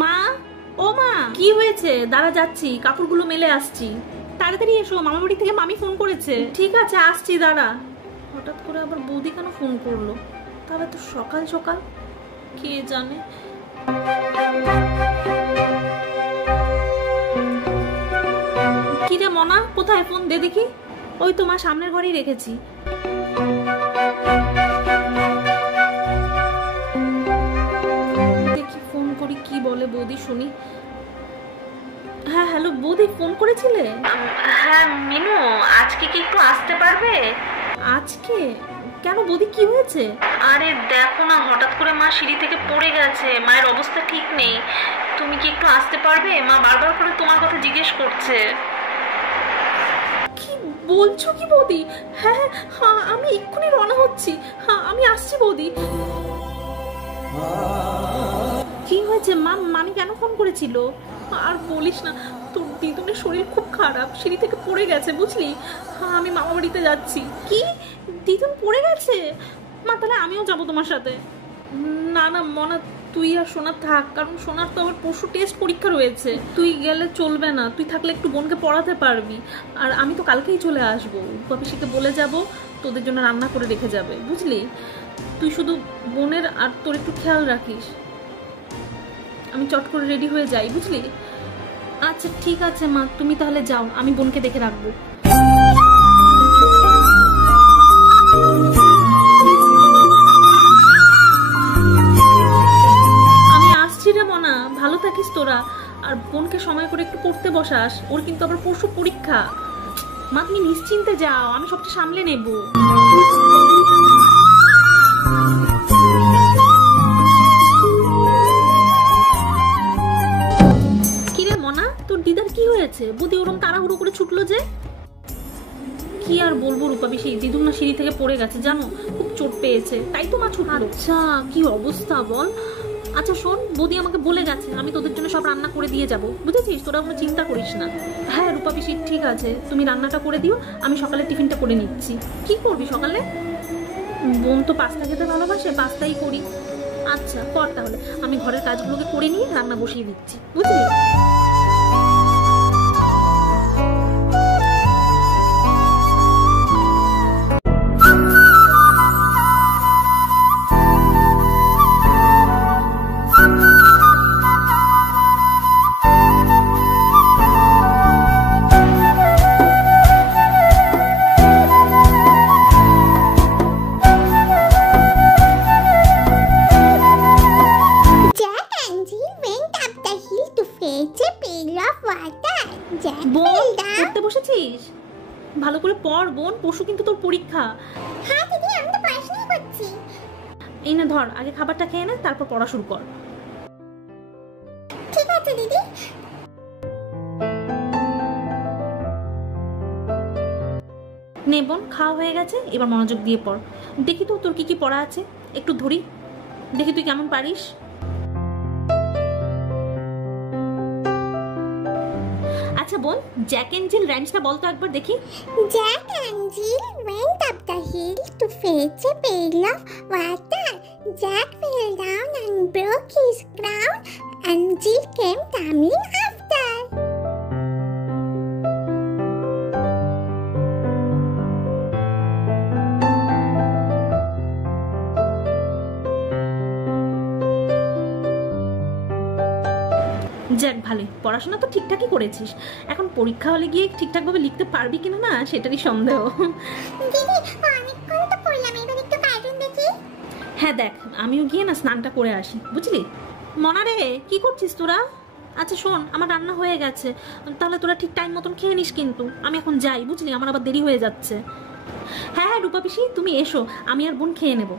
মা, ও মা, কি হয়েছে? দাঁড়া, যাচ্ছি, কাপড়গুলো মেলে আসছি। তাড়াতাড়ি এসো, মামার বাড়ি থেকে মামি ফোন করেছে। ঠিক আছে, আসছি, দাঁড়া। হঠাৎ করে আবার বৌদি কেন ফোন করলো? তবে তো সকাল সকাল, কে জানে। কিরে মনা, কোথায়? ফোন দে দেখি। ওই তো মা, সামনের ঘরেই রেখেছি। দেখি ফোন করি, কি বলে বৌদি, শুনি। হ্যাঁ হ্যালো বৌদি, ফোন করেছিলে? হ্যাঁ মিনু, আজকে কি একটু আসতে পারবে? আজকে? কেন বৌদি, কি হয়েছে? আরে দেখো না, হঠাৎ করে মা সিঁড়ি থেকে পড়ে গেছে, মায়ের অবস্থা ঠিক নেই। তুমি কি একটু আসতে পারবে? মা বারবার করে তোমার কথা জিজ্ঞেস করছে। কি বলছো কি বৌদি? হ্যাঁ হ্যাঁ, আমি এক্ষুনি রওনা হচ্ছি। হ্যাঁ আমি আসছি বৌদি। কি হয়েছে মা? মামি কেন ফোন করেছিল? আর বলিস না, তোর দিদুনের শরীর খুব খারাপ, সিঁড়ি থেকে পড়ে গেছে, বুঝলি? হ্যাঁ আমি মামা বাড়িতে যাচ্ছি। কি, দিদুন পড়ে গেছে? মা তাহলে আমিও যাবো তোমার সাথে। না না মনা, তুই আর সোনা থাক, কারণ সোনার তো আবার পরশু টেস্ট পরীক্ষা রয়েছে। তুই গেলে চলবে না, তুই থাকলে একটু বোনকে পড়াতে পারবি। আর আমি তো কালকেই চলে আসবো, পাপিসিকে বলে যাব তোদের জন্য রান্না করে রেখে যাবে, বুঝলি? তুই শুধু বোনের আর তোর একটু খেয়াল রাখিস। আমি চট করে রেডি হয়ে যাই, বুঝলি? আচ্ছা ঠিক আছে মা, তুমি তাহলে যাও, আমি বোনকে দেখে রাখবো। আমি আসছি রে মনা, ভালো থাকিস তোরা। আর বোনকে সময় করে একটু পড়তে বসাস, ওর কিন্তু আবার পরশু পরীক্ষা। মা তুমি নিশ্চিন্তে যাও, আমি সবটা সামলে নেব। কিরে মনা, তোর দিদার কি হয়েছে? বুদ্ধি ওরম তাড়াহুড়ো করে ছুটলো যে? কি আর বলবো রূপা পিসি, দিদুন না সিঁড়ি থেকে পড়ে গেছে, জানো, খুব চোট পেয়েছে, তাই তো মা ছুটলো। আচ্ছা কি অবস্থা বল। আচ্ছা শোন, বৌদি আমাকে বলে গেছে আমি তোদের জন্য সব রান্না করে দিয়ে যাবো, বুঝেছিস? তোরা কোনো চিন্তা করিস না। হ্যাঁ রূপা পিসি ঠিক আছে, তুমি রান্নাটা করে দিও, আমি সকালে টিফিনটা করে নিচ্ছি। কি করবি সকালে? বোন তো পাস্তা খেতে ভালোবাসে, পাস্তাই করি। আচ্ছা কর তাহলে, আমি ঘরের কাজগুলোকে করে নিয়ে রান্না বসিয়ে দিচ্ছি, বুঝলি? পড়তে বসেছিস? ভালো করে পড় বোন, পরশু কিন্তু তোর পরীক্ষা। হ্যাঁ দিদি, আমি তো পড়াশোনা করছি। এই না ধর, আগে খাবারটা খেয়ে নে, তারপর পড়া শুরু কর। ঠিক আছে দিদি। নে বোন, খাওয়া হয়ে গেছে, এবার মনোযোগ দিয়ে পড়। দেখি তো তোর কি কি পড়া আছে, একটু ধরি, দেখি তুই কেমন পারিস। আচ্ছা বোন, জ্যাক এন্ড জিল রাইমসটা বল তো একবার দেখি। Jack and Jill went up the hill to fetch a pail of water. Jack fell down and broke his crown, and Jill came tumbling after. যাক ভালোই, পড়াশোনা তো ঠিকঠাকই করেছিস। এখন পরীক্ষা হলে গিয়ে ঠিকঠাকভাবে লিখতে পারবি কিনা না সেটারই সন্দেহ। দিদি অনেকক্ষণ তো পড়লাম, এবার একটু কার্টুন দেখি। হ্যাঁ দেখ, আমিও গিয়ে না স্নানটা করে আসি, বুঝলি? মনা রে, কি করছিস তোরা? আচ্ছা শোন, আমার রান্না হয়ে গেছে, তাহলে তোরা ঠিক টাইম মতন খেয়ে নিস, কিন্তু আমি এখন যাই, বুঝলি? আমার আবার দেরি হয়ে যাচ্ছে। হ্যাঁ হ্যাঁ রূপা পিসি, তুমি এসো, আমি আর বোন খেয়ে নেবো।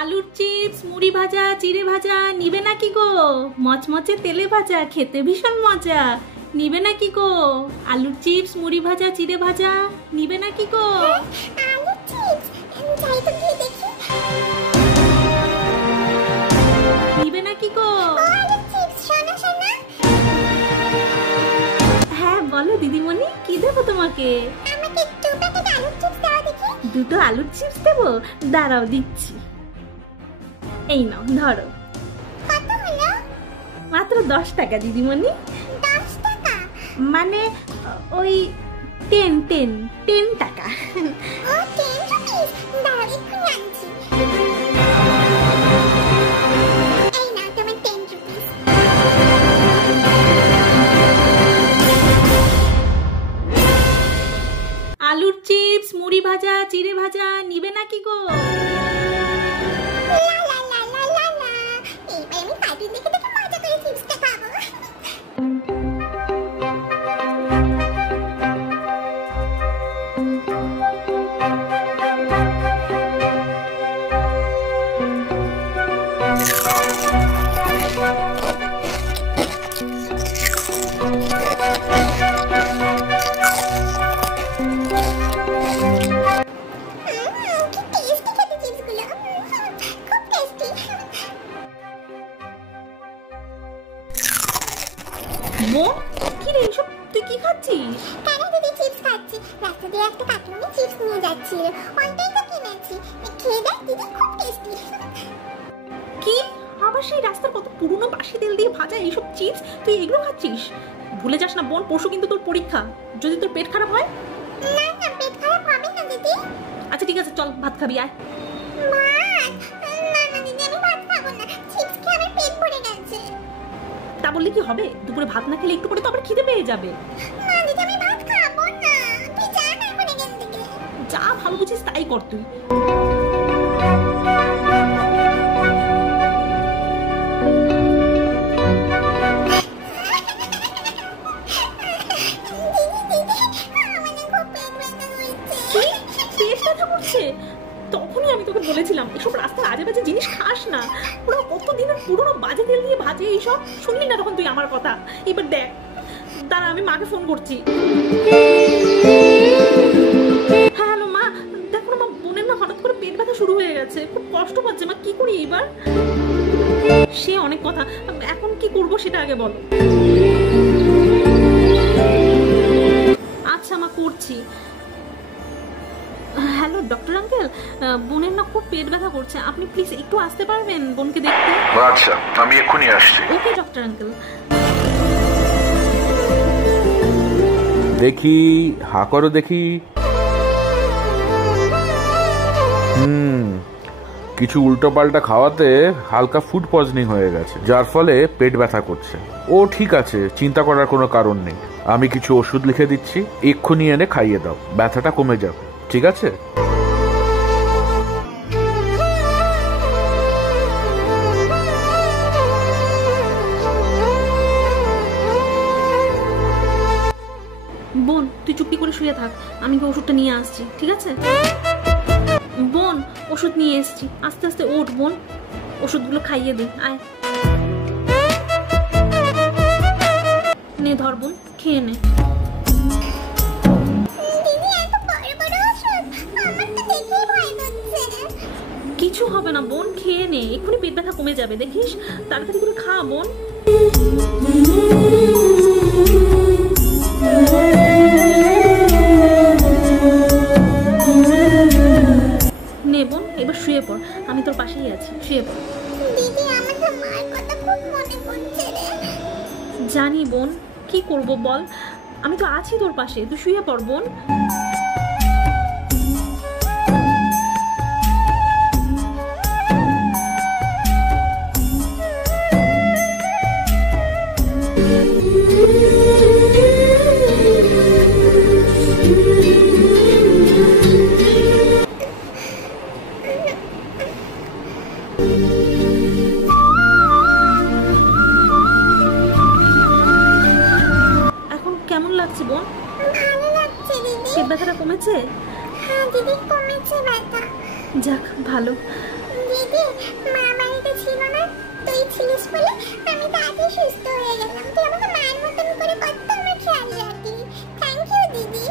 আলুর চিপস, মুড়ি মুড়ি ভাজা চিড়ে ভাজা নিবে নাকি গো? মচমচে তেলে ভাজা, খেতে ভীষণ মজা। নিবে নাকি গো? আলুর চিপস মুড়ি ভাজা চিড়ে ভাজা নিবে নাকি গো? আলু চিপস যাই তো গিয়ে দেখি। নিবে নাকি গো? আলু চিপস শোনা শোনা। হ্যাঁ বলো দিদিমণি, কি দেবো তোমাকে? আমাকে 2 প্যাকেট আলু চিপস দাও দেখি। 2টো আলুর চিপস দেবো? দাঁড়াও দিচ্ছি। এই নাও ধরো। কত হলো? মাত্র 10 টাকা দিদিমণি। 10 টাকা? মানে ওই 10 টাকা। ও 10 রুপিস। দাঁড়াও এক্ষুনি আনছি। এই নাও তোমার 10 রুপিস। আলুর চিপস মুড়ি ভাজা চিড়ে ভাজা নিবে নাকি গো? লা লা লা লা লা লা। এইবার আমি কার্টুন দেখে দেখে মজা করে চিপসটা খাবো। কি টেস্টি খেতে চিপসগুলো। খুব টেস্টি। বোন কি রে এসব তুই কি খাচ্ছিস? কেন দিদি চিপস খাচ্ছি? রাস্তা দিয়ে একটা কার্টুনে চিপস নিয়ে যাচ্ছিল, ওইটাই তো কিনেছি। খেয়ে দেখ দিদি, খুব টেস্টি। কি আবার সেই রাস্তার কত পুরনো বাসি তেল দিয়ে ভাজা এইসব চিপস তুই এগুলো খাচ্ছিস? ভুলে যাস না বোন, পরশু কিন্তু তোর পরীক্ষা। যদি তোর পেট খারাপ হয়? না না, পেট খারাপ হবে না দিদি। আচ্ছা ঠিক আছে চল ভাত খাবি আয়। ভাত? না না দিদি, আমি ভাত খাবো না। চিপস খেয়ে আমার পেট ভরে গেছে। তা বললে কি হবে? দুপুরে ভাত না খেলে একটু পরে তো আবার খিদে পেয়ে যাবে। না দিদি, আমি ভাত খাবো না। তুই যা না এখন এখান থেকে। যা ভালো বুঝিস তাই কর তুই। পেট ব্যথা করছে? তখনই আমি তোকে বলেছিলাম এসব রাস্তার আজে বাজে জিনিস খাস না। পুরো কত দিনের পুরনো বাজে তেল দিয়ে ভাজে এইসব। শুনলি না তখন তুই আমার কথা? এবার দেখ, দাঁড়া আমি মাকে ফোন করছি। হ্যাঁ হ্যালো মা, দেখো না মা, বোনের না হঠাৎ করে পেট ব্যথা শুরু হয়ে গেছে, খুব কষ্ট পাচ্ছে মা। কি করি এবার? সে অনেক কথা, এখন কি করব সেটা আগে বলো। আচ্ছা মা করছি। হ্যালো ডক্টর আঙ্কেল, বোনের না খুব পেট ব্যথা করছে, আপনি প্লিজ একটু আসতে পারবেন বোনকে দেখতে? আচ্ছা আমি এক্ষুনি আসছি। ওকে ডক্টর আঙ্কেল। দেখি, হা করো দেখি। কিছু উল্টো পাল্টা খাওয়াতে হালকা ফুড পয়জনিং হয়ে গেছে, যার ফলে পেট ব্যথা করছে। ও ঠিক আছে, চিন্তা করার কোনো কারণ নেই। আমি কিছু ওষুধ লিখে দিচ্ছি, এক্ষুনি এনে খাইয়ে দাও, ব্যথাটা কমে যাবে। ঠিক আছে? বোন তুই চুপটি করে শুয়ে থাক, আমি কি ওষুধটা নিয়ে আসছি, ঠিক আছে? বোন ওষুধ নিয়ে এসছি, আস্তে আস্তে ওঠ বোন, ওষুধগুলো খাইয়ে দে, আয়। নে ধর বোন, খেয়ে নে। দিদি এত বড় বড় ওষুধ, আমার তো দেখেই ভয় করছে। কিছু হবে না বোন, খেয়ে নে, এক্ষুনি পেট ব্যথা কমে যাবে, দেখিস? তাড়াতাড়ি করে খা বোন। নে বোন, এবার শুয়ে পড়, আমি তোর পাশেই আছি, শুয়ে পড়। দিদি আমার তো মার কথা খুব মনে পড়ছে রে। জানি বোন, কি করব বল, আমি তো আছি তোর পাশে, তুই শুয়ে পড় বোন। এখন কেমন লাগছে বোন? ভালো লাগছে দিদি। পেট ব্যথাটা কমেছে? হ্যাঁ দিদি, কমেছে ব্যথা। যাক ভালো। দিদি, মা বাড়ি বাড়িতে ছিল না, তুই ছিলিস বলে আমি তাড়াতাড়ি সুস্থ হয়ে গেলাম। তুই আমাকে মায়ের মতন করে কত আমার খেয়াল রাখলি। থ্যাংক ইউ দিদি।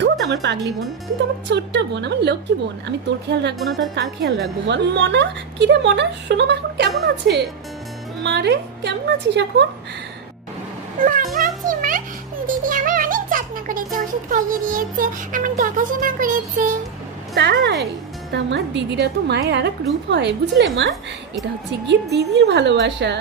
ধুত আমার পাগলি বোন, তুই তো আমার ছোট্ট বোন, আমার লক্ষ্মী বোন। আমি তোর খেয়াল রাখবো না তার কার খেয়াল রাখবো বল? মনা, কি রে মনা, শোনো মা এখন কেমন আছে? মারে কেমন আছিস এখন? ভালো আছি মা। দিদি আমার অনেক যত্ন করেছে, ওষুধ খাইয়ে দিয়েছে, আমার দেখাশোনা করেছে। তাই? তা মা, দিদিরা তো মায়ের আর এক রূপ হয়, বুঝলে মা? এটা হচ্ছে গিয়ে দিদির ভালোবাসা।